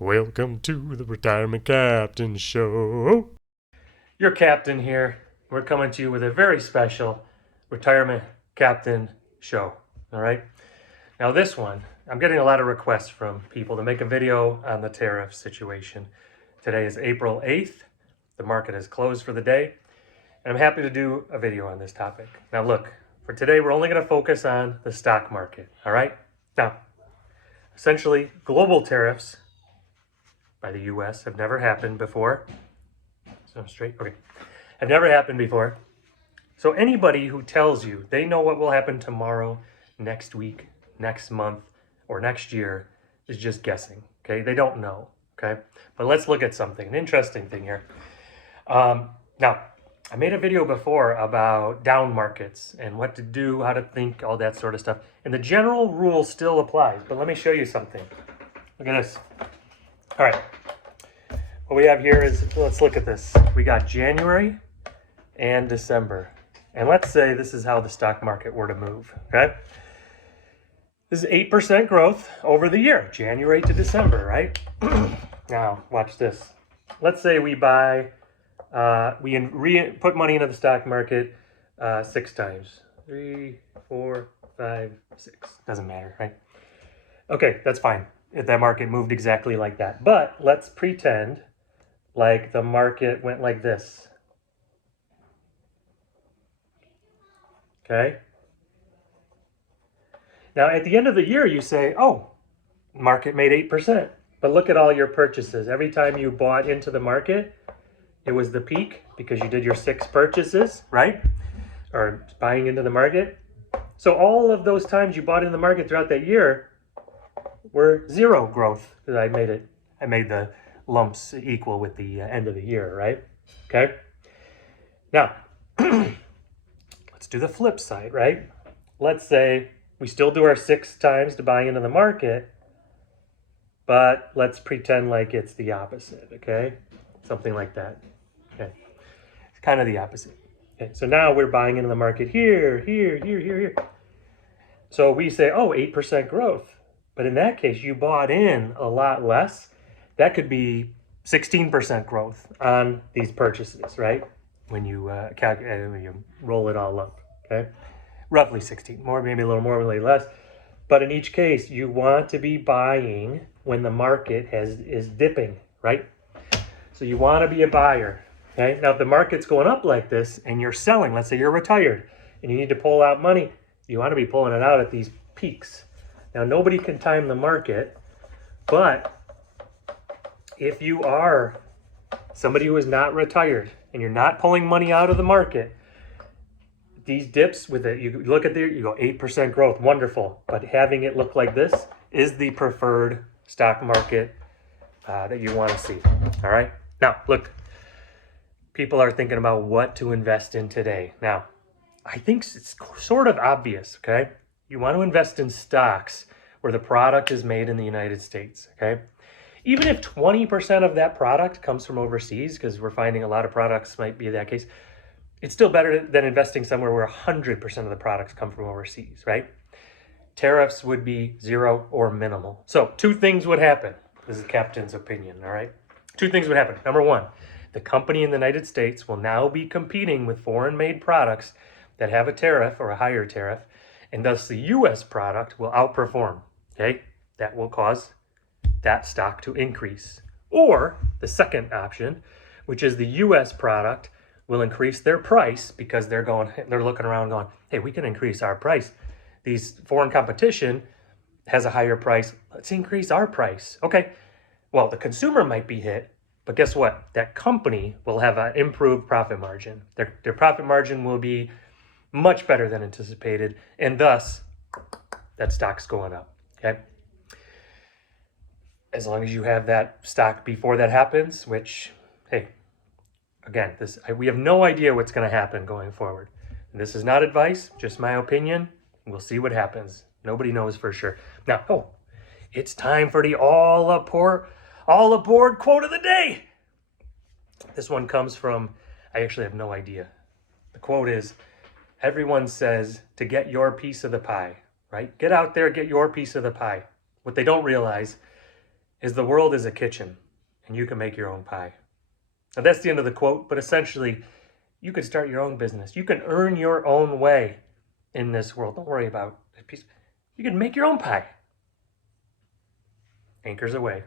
Welcome to the Retirement Captain Show. Your captain here. We're coming to you with a very special Retirement Captain Show. All right. Now, this one, I'm getting a lot of requests from people to make a video on the tariff situation. Today is April 8th. The market is closed for the day. And I'm happy to do a video on this topic. Now, look, for today, we're only going to focus on the stock market. All right. Now, essentially, global tariffs by the U.S. have never happened before. So I'm straight? Okay. Have never happened before. So anybody who tells you they know what will happen tomorrow, next week, next month, or next year is just guessing, okay? They don't know, okay? But let's look at something, an interesting thing here. Now, I made a video before about down markets and what to do, how to think, all that sort of stuff. And the general rule still applies, but let me show you something. Look at this. All right, what we have here is, let's look at this. We got January and December. And let's say this is how the stock market were to move, okay? This is 8% growth over the year, January to December, right? Now, watch this. Let's say we buy, put money into the stock market 6 times. 3, 4, 5, 6, doesn't matter, right? Okay, that's fine if that market moved exactly like that. But let's pretend like the market went like this. Okay? Now, at the end of the year, you say, oh, market made 8%. But look at all your purchases. Every time you bought into the market, it was the peak because you did your 6 purchases, right? Or buying into the market. So all of those times you bought in the market throughout that year were 0 growth because I made the lumps equal with the end of the year, right? Okay. Now, let's do the flip side, right? Let's say we still do our 6 times to buy into the market, but let's pretend like it's the opposite, okay? Something like that, okay? It's kind of the opposite. Okay, so now we're buying into the market here. So we say, oh, 8% growth. But in that case, you bought in a lot less. That could be 16% growth on these purchases, right? When you calculate, when you roll it all up, okay? Roughly 16, more, maybe a little more, maybe less. But in each case, you want to be buying when the market is dipping, right? So you want to be a buyer, okay? Now, if the market's going up like this and you're selling, let's say you're retired and you need to pull out money, you want to be pulling it out at these peaks. Now, nobody can time the market, but if you are somebody who is not retired and you're not pulling money out of the market, these dips with it, you look at there, you go 8% growth, wonderful. But having it look like this is the preferred stock market that you want to see, all right? Now, look, people are thinking about what to invest in today. Now, I think it's sort of obvious, okay? You want to invest in stocks where the product is made in the United States, okay? Even if 20% of that product comes from overseas, because we're finding a lot of products might be that case, it's still better than investing somewhere where 100% of the products come from overseas, right? Tariffs would be 0 or minimal. So 2 things would happen. This is the captain's opinion, all right? 2 things would happen. Number 1, the company in the United States will now be competing with foreign-made products that have a tariff or a higher tariff, and thus the U.S. product will outperform, okay? That will cause that stock to increase. Or the second option, which is the U.S. product will increase their price because they're looking around going, hey, we can increase our price. These foreign competition has a higher price. Let's increase our price. Okay, well, the consumer might be hit, but guess what? That company will have an improved profit margin. Their profit margin will be much better than anticipated, and thus that stock's going up, okay? As long as you have that stock before that happens, which, hey, again, we have no idea what's going to happen going forward. And this is not advice, just my opinion. We'll see what happens. Nobody knows for sure. Now, it's time for the all aboard quote of the day. This one comes from, I actually have no idea. The quote is, everyone says to get your piece of the pie, right? Get out there, get your piece of the pie. What they don't realize is the world is a kitchen and you can make your own pie. Now that's the end of the quote, but essentially you can start your own business. You can earn your own way in this world. Don't worry about a piece. You can make your own pie. Anchors away.